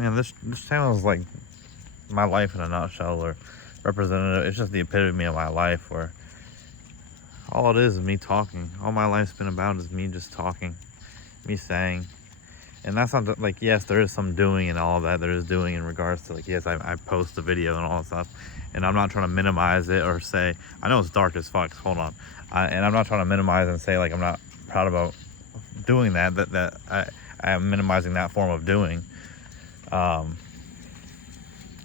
Man, this channel is like my life in a nutshell, or representative. It's just the epitome of my life, where all it is me talking. All my life's been about is me just talking, me saying. And that's not like, yes, there is some doing and all of that. There is doing in regards to, like, yes, I post the video and all that stuff. And I'm not trying to minimize it or say, I know it's dark as fuck, hold on. And I'm not trying to minimize and say, like, I'm not proud about doing that I am minimizing that form of doing. Because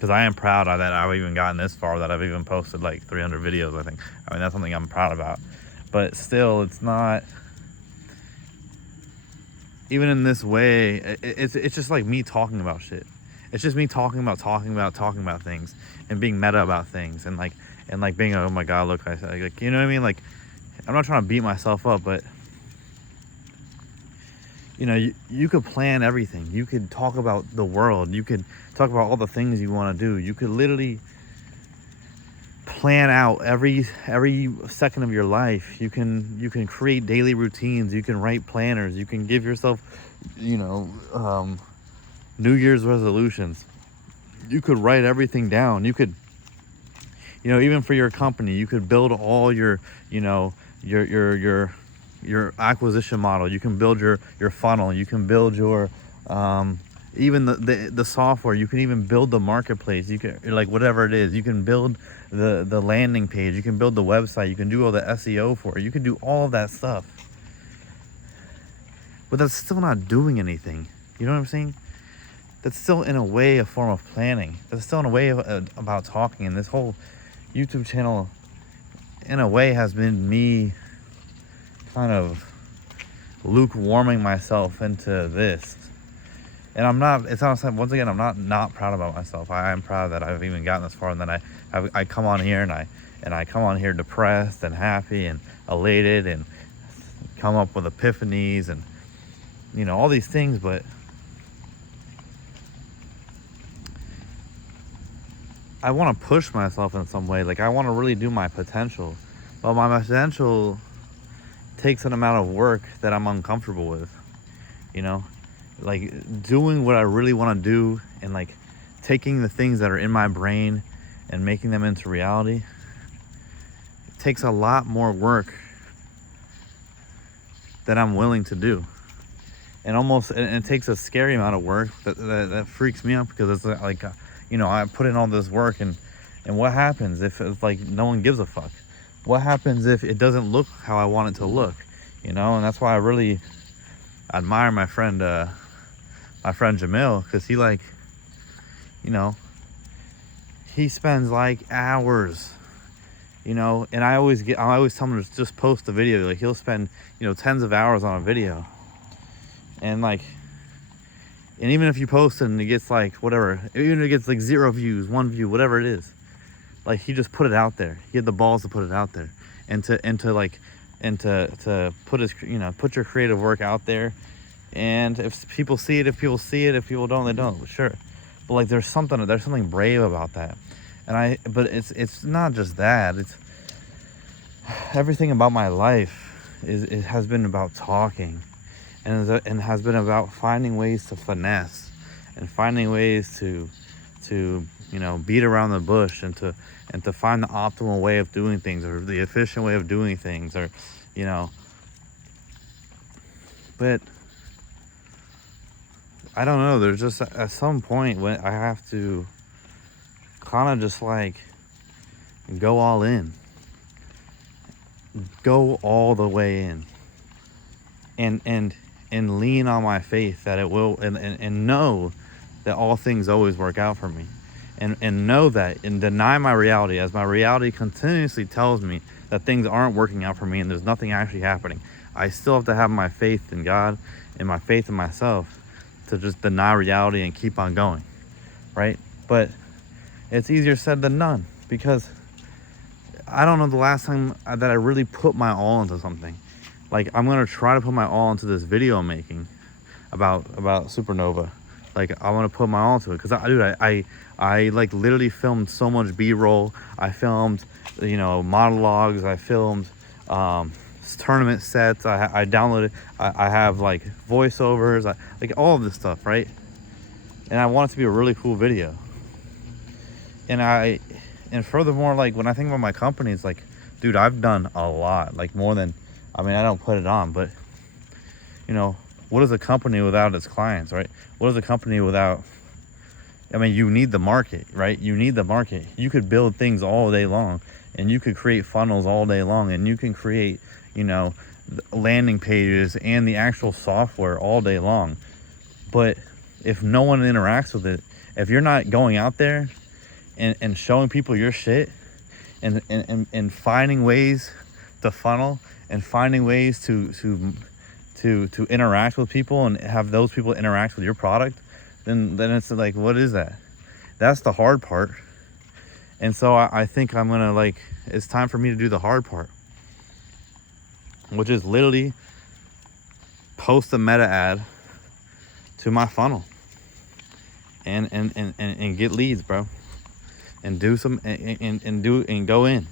I am proud of that I've even gotten this far, that I've even posted like 300 videos, I think. I mean, that's something I'm proud about. But still, it's not... Even in this way, it's just like me talking about shit. It's just me talking about things, and being meta about things, and being, oh my god, look, like, you know what I mean? Like, I'm not trying to beat myself up, but you know, you could plan everything. You could talk about the world. You could talk about all the things you want to do. You could literally plan out every second of your life. You can create daily routines. You can write planners. You can give yourself, you know, New Year's resolutions. You could write everything down. You could, you know, even for your company, you could build all your, you know, your acquisition model. You can build your funnel. You can build your even the software. You can even build the marketplace. You can, like, whatever it is, you can build the landing page. You can build the website. You can do all the SEO for it. You can do all of that stuff, but that's still not doing anything. You know what I'm saying? That's still in a way a form of planning. That's still in a way of, about talking. And this whole YouTube channel, in a way, has been me kind of lukewarming myself into this. And I'm not, it's honestly, once again, I'm not proud about myself. I am proud that I've even gotten this far, and then I come on here and I come on here depressed and happy and elated, and come up with epiphanies and, you know, all these things. But I want to push myself in some way. Like, I want to really do my potential, but my potential takes an amount of work that I'm uncomfortable with, you know? Like, doing what I really want to do, and like taking the things that are in my brain and making them into reality, it takes a lot more work than I'm willing to do. And it takes a scary amount of work that freaks me out, because it's like, you know, I put in all this work, and what happens if it's like no one gives a fuck? What happens if it doesn't look how I want it to look? You know? And that's why I really admire my friend Jamil, because he, like, you know, he spends like hours, you know, and I always tell him to just post the video. Like, he'll spend, you know, tens of hours on a video, and like, and even if you post it and it gets like whatever, even if it gets like 0 views, 1 view, whatever it is, like, he just put it out there. He had the balls to put it out there, and to put his, you know, put your creative work out there. And if people see it, if people don't, they don't, sure. But like, there's something brave about that. But it's not just that. It's everything about my life it has been about talking, and has been about finding ways to finesse, and finding ways to you know, beat around the bush, and to find the optimal way of doing things, or the efficient way of doing things, or, you know. But I don't know, there's just at some point when I have to kind of just like go all in, go all the way in, and lean on my faith that it will, and know that all things always work out for me, and know that, and deny my reality, as my reality continuously tells me that things aren't working out for me and there's nothing actually happening. I still have to have my faith in God and my faith in myself to just deny reality and keep on going, right? But it's easier said than done, because I don't know the last time that I really put my all into something. Like, I'm gonna try to put my all into this video I'm making about Supernova. Like, I want to put my all into it, because I like literally filmed so much B-roll. I filmed, you know, monologues. I filmed tournament sets. I downloaded. I have like voiceovers. Like all of this stuff, right? and I want it to be a really cool video. And furthermore, like when I think about my company, it's like, dude, I've done a lot, like more than, I mean, I don't put it on, but you know, what is a company without its clients, right? What is a company without, I mean, you need the market, right? You need the market. You could build things all day long, and you could create funnels all day long, and you can create, you know, landing pages and the actual software all day long. But if no one interacts with it, if you're not going out there and showing people your shit and finding ways to funnel and finding ways to interact with people and have those people interact with your product, then it's like, what is that? That's the hard part. And so I think I'm gonna, like, it's time for me to do the hard part, which is literally post a meta ad to my funnel and get leads, bro, and do some and go in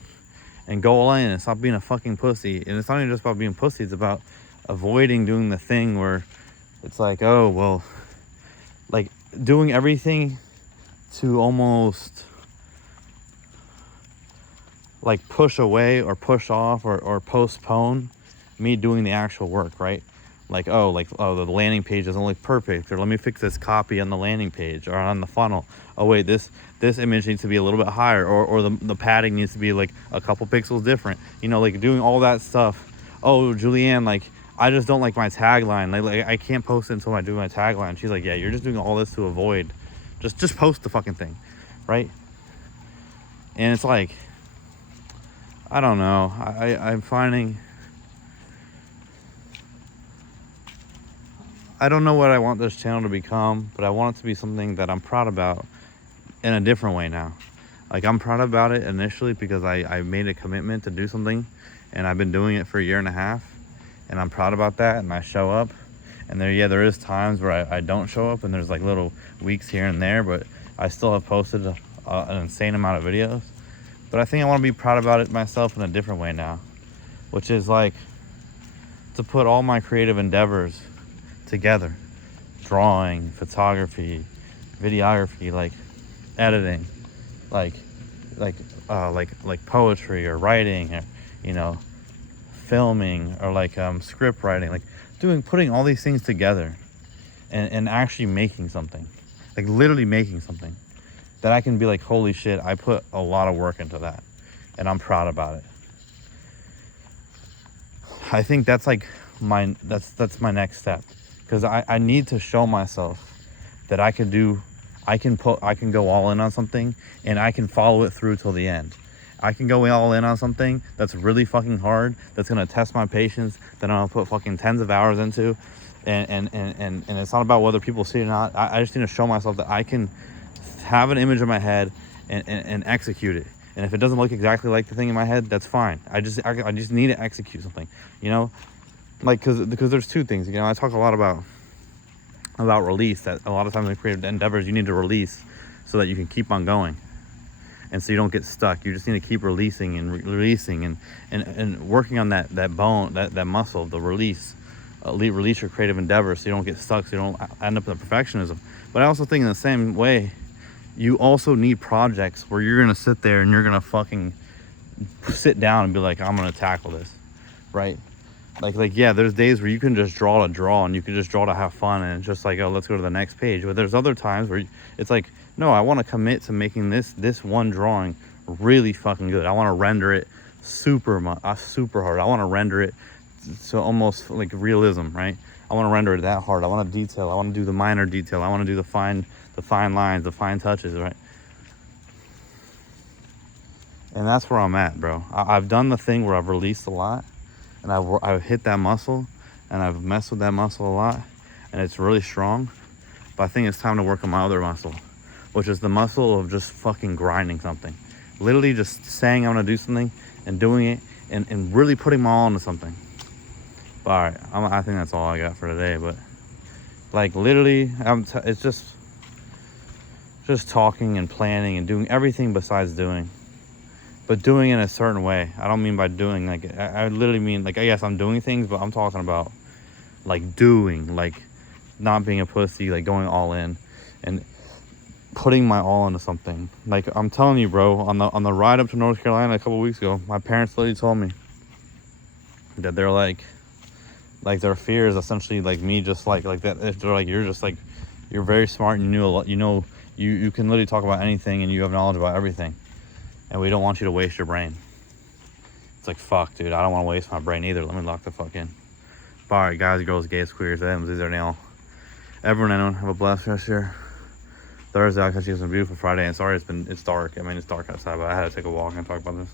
and go all in and stop being a fucking pussy. And it's not even just about being pussy, it's about avoiding doing the thing where it's like, oh well, like doing everything to almost like push away or push off or postpone me doing the actual work, right? Like, oh, the landing page doesn't look perfect, or let me fix this copy on the landing page or on the funnel. Oh wait, this image needs to be a little bit higher, or the padding needs to be like a couple pixels different, you know, like doing all that stuff. Oh, Julianne, like, I just don't like my tagline, like I can't post it until I do my tagline. She's like, yeah, you're just doing all this to avoid, just post the fucking thing, right? And it's like, I don't know, I'm finding, I don't know what I want this channel to become, but I want it to be something that I'm proud about in a different way now. Like, I'm proud about it initially because I made a commitment to do something, and I've been doing it for a year and a half, and I'm proud about that, and I show up. And there is times where I don't show up, and there's like little weeks here and there, but I still have posted an insane amount of videos. But I think I want to be proud about it myself in a different way now, which is like to put all my creative endeavors together: drawing, photography, videography, like editing, like poetry or writing, or, you know, filming, or like script writing, like putting all these things together and actually making something, like literally making something that I can be like, holy shit, I put a lot of work into that and I'm proud about it. I think that's like that's my next step, because I need to show myself that I can go all in on something, and I can follow it through till the end. I can go all in on something that's really fucking hard, that's gonna test my patience, that I'm gonna put fucking tens of hours into, and it's not about whether people see it or not. I just need to show myself that I can have an image in my head and execute it. And if it doesn't look exactly like the thing in my head, that's fine. I just need to execute something, you know, like, because there's two things, you know. I talk a lot about release, that a lot of times in creative endeavors you need to release so that you can keep on going, and so you don't get stuck. You just need to keep releasing and releasing and working on that bone, that muscle, the release your creative endeavors, so you don't get stuck, so you don't end up in perfectionism. But I also think in the same way, you also need projects where you're gonna sit there and you're gonna fucking sit down and be like, I'm gonna tackle this, right? Like yeah, there's days where you can just draw and you can just draw to have fun, and it's just like, oh, let's go to the next page. But there's other times where it's like, no, I want to commit to making this one drawing really fucking good. I want to render it super hard. I want to render it so almost like realism, right? I want to render it that hard. I want to detail. I want to do the minor detail. I want to do the fine lines, the fine touches, right? And that's where I'm at, bro. I've done the thing where I've released a lot, and I've hit that muscle, and I've messed with that muscle a lot, and it's really strong. But I think it's time to work on my other muscle, which is the muscle of just fucking grinding something. Literally just saying I'm gonna do something and doing it, and really putting my all into something. But all right, I think that's all I got for today. But like literally, it's just talking and planning and doing everything besides doing. But doing it in a certain way. I don't mean by doing, like, I literally mean, like, yes, I'm doing things, but I'm talking about, like, doing, like, not being a pussy, like, going all in, and putting my all into something. Like, I'm telling you, bro, on the ride up to North Carolina a couple weeks ago, my parents literally told me that they're like their fear is essentially like me, just like that. They're like, you're just like, you're very smart and you knew a lot, you can literally talk about anything and you have knowledge about everything, and we don't want you to waste your brain. It's like, fuck, dude, I don't want to waste my brain either. Let me lock the fuck in. But, all right, guys, girls, gays, queers, M's, these are now. Everyone, anyone, have a blessed rest of your Thursday. I'll catch you on a beautiful Friday. And sorry it's dark. I mean, it's dark outside, but I had to take a walk and talk about this.